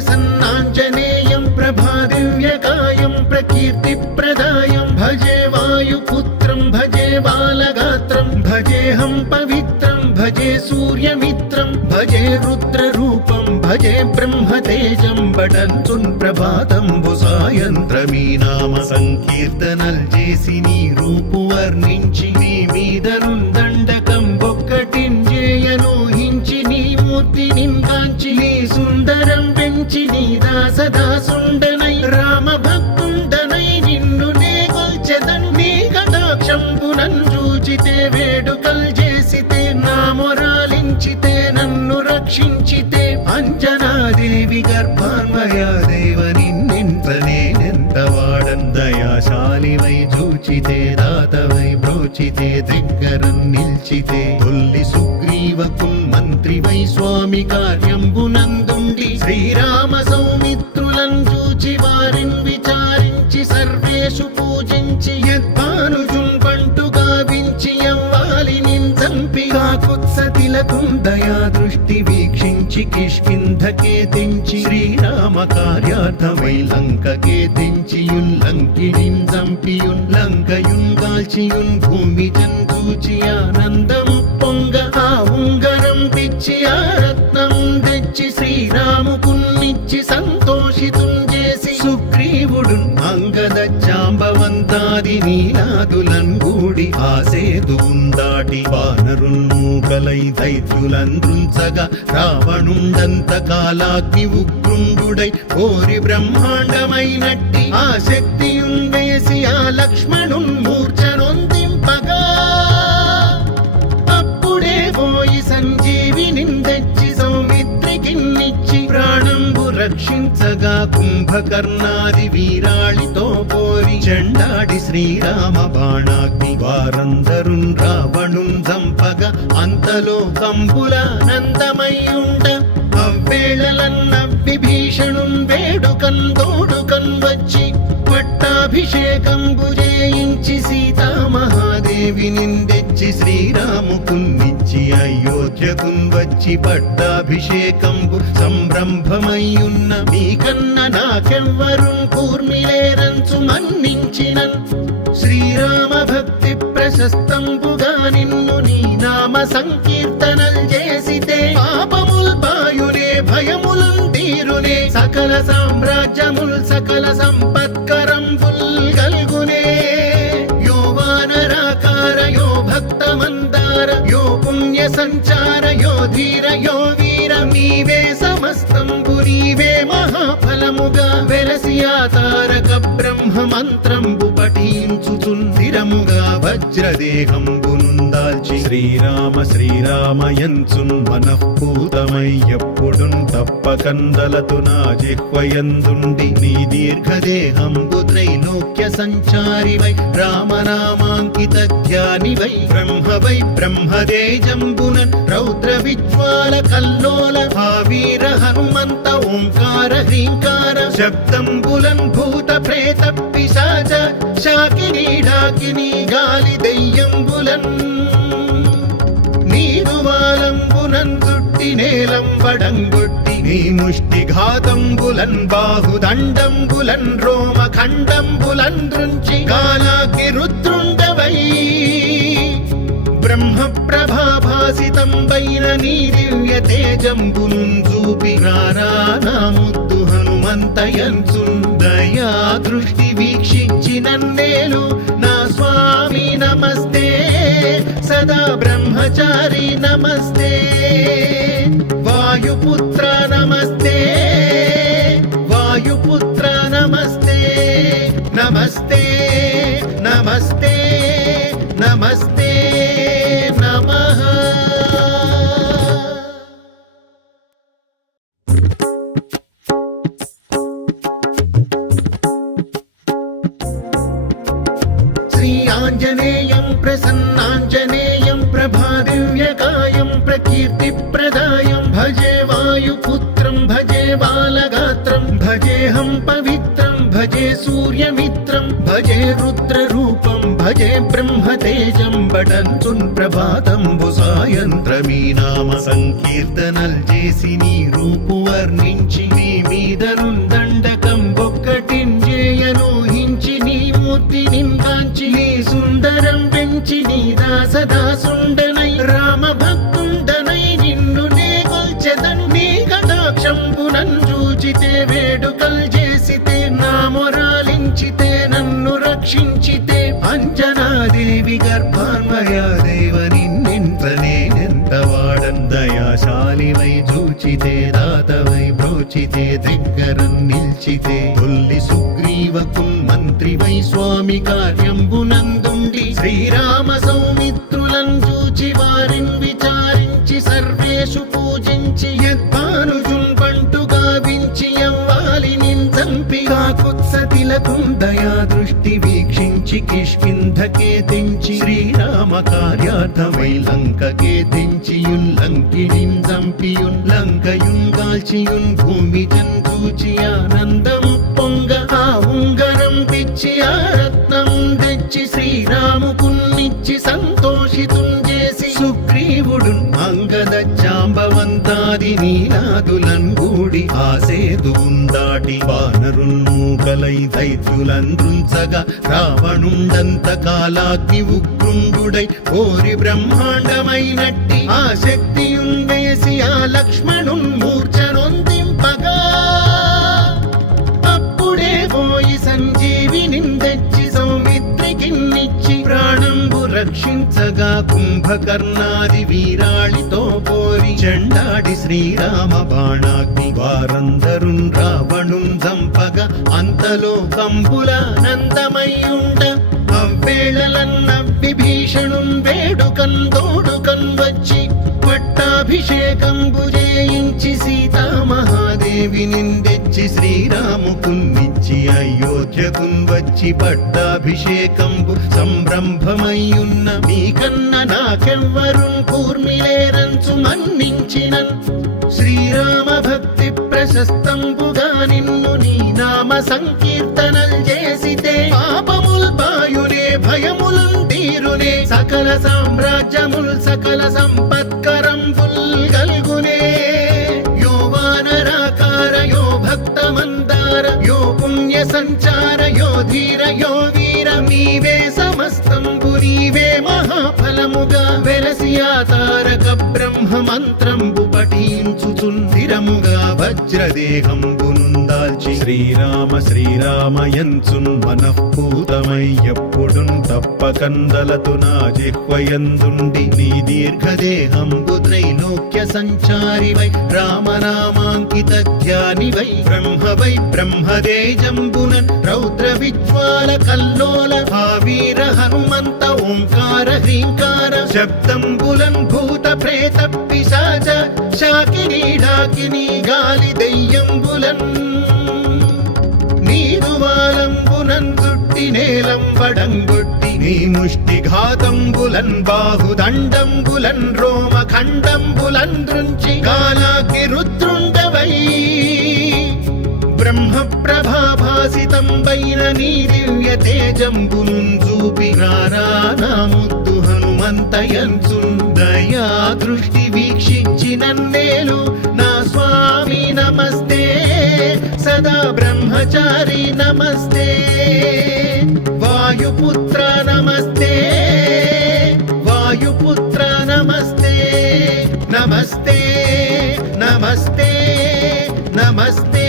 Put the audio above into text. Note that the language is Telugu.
प्रसन्नाञ्जनेयं प्रभादिव्यकायं प्रकीर्तिप्रदायं भजे वायुपुत्रं भजे बालगात्रं भजेऽहं पवित्रं भजे सूर्यमित्रं भजे रुद्ररूपं भजे ब्रह्मतेजं बटन्तुन् ప్రభాతంబు సాయంత్రమీ నామ సంకీర్తనల్ చేసి నీ రూపు వర్ణించి నీ మీదనుందండకం ఒక్కటింజేయనూహించి నీ మూర్తి నింగాంచి నీ సుందరం పెంచి నీ దాసదాసుండనై రామ భక్తుండనై నిన్ను నే కొల్చెదన్ నీ కటాక్షంబునన్ చూచితే వేడుకల్ చేసితే నా మొరాలించితే నన్ను రక్షించితే అంజనాదేవి గర్భాన్మయా దేవ నిన్నెంత వాడందయాశాలివై చూచితే దాతవై బ్రోచితే దగ్గరం నిల్చితే తొల్లి సుగ్రీవకుల్ మంత్రివై స్వామి కార్యంబునందుండి శ్రీరామ సౌమిత్రులను చూచి వారిని విచారించి సర్వేషు పూజించి యద్భానుజున్ పంటు గావించి యవ్వాలి నించంపి కాకుత్సతిలకుం దయా దృష్టి వీక్షించి కిష్కింధకే తెంచి శ్రీరామ కార్యార్థమై లంకకే తెంచియున్ లంకినిన్ చంపియున్ లంకయున్ కాల్చియున్ భూమి చందూచి ఆనందం పొంగ ఆ ఉంగరం పిచ్చి ఆ రత్నం తెచ్చి శ్రీరాముకున్నిచ్చి సంతోషితుం చేసి సుగ్రీవుడు అంగద జాంబవంతాది నీలాదులన్ గూడి ఆసేతువున్ దాటి వానరుల్ మూకలై దైత్యులంద్రుంచగా రావణుండంత కాలాగ్ని ఉగ్రుండుడై కోరి బ్రహ్మాండమైనట్టి ఆ శక్తియున్ వేసి ఆ లక్ష్మణున్ మూర్ఛనొందింపగా అప్పుడే పోయి సంజీవిని తెచ్చి సౌమిత్రికిన్నిచ్చి ప్రాణంబు రక్షించగా కుంభకర్ణాది వీరాళితో పోరి చెండాడి శ్రీరామ బాణాగ్ని వారందరున్ రావణున్ చంపగా అంతలో కంబులానందమయ్యుండ అవ్వేళలన్న విభీషణున్ వేడుకన్ తోడుకన్ వచ్చి పట్టాభిషేకంబు చేయించి సీతామహాదేవిని తెచ్చి శ్రీరాముకున్నిచ్చి అయోధ్యకున్ వచ్చి పట్టాభిషేకంబు సంరంభమయ్యున్న మీకన్న నాకెవ్వరున్ కూర్మిలేరంచు మన్నించినన్ శ్రీరామ భక్తి ప్రశస్తంబుగా నిన్ను నీ నామ సంకీర్తనల్ చేసితే పాపముల్ బాయునే భయములున్ తీరునే సకల సామ్రాజ్యముల్ సకల సంపత్కరంబుల్ గల్గునే యో వానరాకార యో భక్త మందార యో పుణ్య సంచార యో ధీర యో వీర నీవే సమస్తంబు నీవే మహాఫలముగా వెలసి ఆ తారక బ్రహ్మ మంత్రంబు పఠించుచుందిరముగా వజ్రదేహంబునుందాల్చి శ్రీరామ శ్రీరామయంచున్ మనఃపూతమై ఎప్పుడున్ తప్పకందలతు నా జిహ్వయందుండి నీ దీర్ఘదేహంబు త్రైలోక్య సంచారివై రామనామాంకిత ధ్యానివై బ్రహ్మవై బ్రహ్మదేజంబునన్ రౌద్ర విజ్వాల కల్లోల భావీర హనుమంత ఓంకార హ్రీంకార శబ్దంబులన్ భూత ప్రేత పిశాచ శాకిని ఢాకిని గాలి దెయ్యంబులన్ నీరువాలంబునన్ చుట్టి నేలంబడంగొట్టి నీ ముష్టి ఘాతంబులన్ బాహుదండంబులన్ రోమ ఖండంబులన్ దృంచి గాలాకి రుద్రుండవై బ్రహ్మ ప్రభాభాసితం పైన నీ దివ్య తేజంబునున్ చూపి రానా ముద్దు హనుమంతయంచున్ దయా దృష్టి వీక్షించి నన్నేలు నా స్వామి నమస్తే సదా బ్రహ్మచారి నమస్తే వాయుపుత్ర నమస్తే వాయుపుత్ర నమస్తే నమస్తే నమస్తే నమస్తే నమః. శ్రీ ఆంజనేయం ప్రసన్నాంజనేయం ప్రభాదివ్యకాయం ప్రకీర్తిప్రదాయం భజే వాయుపుత్రం భజే బాలగాత్రం భజేऽహం పవిత్రం భజే సూర్యమిత్రం భజే రుద్రరూపం భజే బ్రహ్మతేజం బటంచున్ ప్రభాతంబు సాయంత్రమీ నామ సంకీర్తనల్ చేసి నీ రూపు వర్ణించి నీ మీదనుందండకం ఒక్కటింజేయనూహించి నీ మూర్తి నింగాంచి నీ సుందరం పెంచి నీ దాసదాసుండనై రామ భక్తుండనై నిన్ను నే కొల్చెదన్ నీ కటాక్షంబునన్ చూచితే వేడుకల్ చేసితే నా మొరాలించితే నన్ను రక్షించితే అంజనాదేవి గర్భాన్వయా దేవ నిన్నెంత నేనెంత వాడన్ దయాశాలివై చూచితే దాతవై బ్రోచితే దగ్గరం నిల్చితే తొల్లి సుగ్రీవకున్ మంత్రివై స్వామి కార్యంబునందుండి శ్రీరామ సౌమిత్రులను చూచి వారిని విచారించి సర్వేషు పూజించి యద్భానుజున్ బంటు గావించి యవ్వాలి నించంపి కాకుత్సతిలకుం దయా దృష్టి వీక్షించి కిష్కింధకే తెంచి శ్రీరామ కార్యార్థమై లంకకే తెంచియున్ లంకిణిన్ చంపియున్ లంకయున్ గాల్చియున్ భూమి జంతూచి ఆనందం పొంగ ఆ ఉంగరం పిచ్చి ఆ రత్నం తెచ్చి శ్రీరాముకున్నిచ్చి సంతోషితున్ చేసి సుగ్రీవుడు అంగద జాంబవంతాది నీలాదులన్ గూడి ఆసేతువున్ దాటి వానరున్ మూకలై దైత్యులందృంచగా రావణుండంత కాలాగ్ని ఉగ్రుండుడై కోరి బ్రహ్మాండమైనట్టి ఆ శక్తియున్ వేసి ఆ లక్ష్మణున్ మూర్ఛనొందింపగా అప్పుడే పోయి సంజీవిని తెచ్చి సౌమిత్రికిన్నిచ్చి ప్రాణంబు రక్షించగా కుంభకర్ణాది వీరాళితో పోరి చెండాడి శ్రీరామ బాణాగ్ని వారందరున్ రావణున్ చంపగా అంతలో కంబుల నందమయ్యుండ అవ్వేళలన్న విభీషణున్ వేడుకన్ తోడుకన్ వచ్చి పట్టాభిషేకంబు చేయించి సీతామహాదేవి నిందెచ్చి శ్రీరాముకున్నిచ్చి అయోధ్యకున్ వచ్చి పట్టాభిషేకంబు సంరంభమయ్యున్న మీకన్న నాకెవ్వరున్ కూర్మిలేరంచు మన్నించినన్ శ్రీరామ భక్తి ప్రశస్తంబుగా నిన్ను నీ నామ సంకీర్తనల్ చేసితే పాపముల్ బాయునే భయములున్ తీరునే సకల సామ్రాజ్యముల్ సకల సంపత్కరంబుల్ గల్గునే యో వానరాకార యో భక్త మందార యో పుణ్య సంచార యో ధీర యో వీర నీవే సమస్తంబు నీవే మహాఫలముగా వెలసి ఆ తారక బ్రహ్మ మంత్రంబు పఠించుచున్ స్థిరముగా వజ్రదేహంబునుందాల్చి శ్రీరామ శ్రీరామయంచున్ మనఃపూతమై ఎప్పుడున్ తప్పకందలతు నా జిహ్వయందుండి నీ దీర్ఘదేహంబు త్రైలోక్య సంచారివై రామనామాంకిత ధ్యానివై బ్రహ్మవై బ్రహ్మదేజంబునన్ రౌద్ర విజ్వాల కల్లోల భావీర హనుమంత ఓంకార హ్రీంకార శబ్దంబులన్ భూత ప్రేత పిశాచ శాకినీ డాకినీ గాలి దయ్యంబులన్ నీదువాలంబునన్ చుట్టి నేలం వడంగొట్టి నీ ముష్టి ఘాతంబులన్ బాహుదండంబులన్ రోమ ఖండంబులన్ దృంచి కాలాగ్ని రుద్రుండవై బ్రహ్మ ప్రభాభాసితంబైన నీ దివ్య తేజంబునున్ చూపి రానా ముద్దు హనుమంతయంచున్ దయా దృష్టి వీక్షించి నన్నేలు నా స్వామి నమస్తే సదా బ్రహ్మచారి నమస్తే వాయుపుత్ర నమస్తే వాయుపుత్ర నమస్తే నమస్తే నమస్తే నమస్తే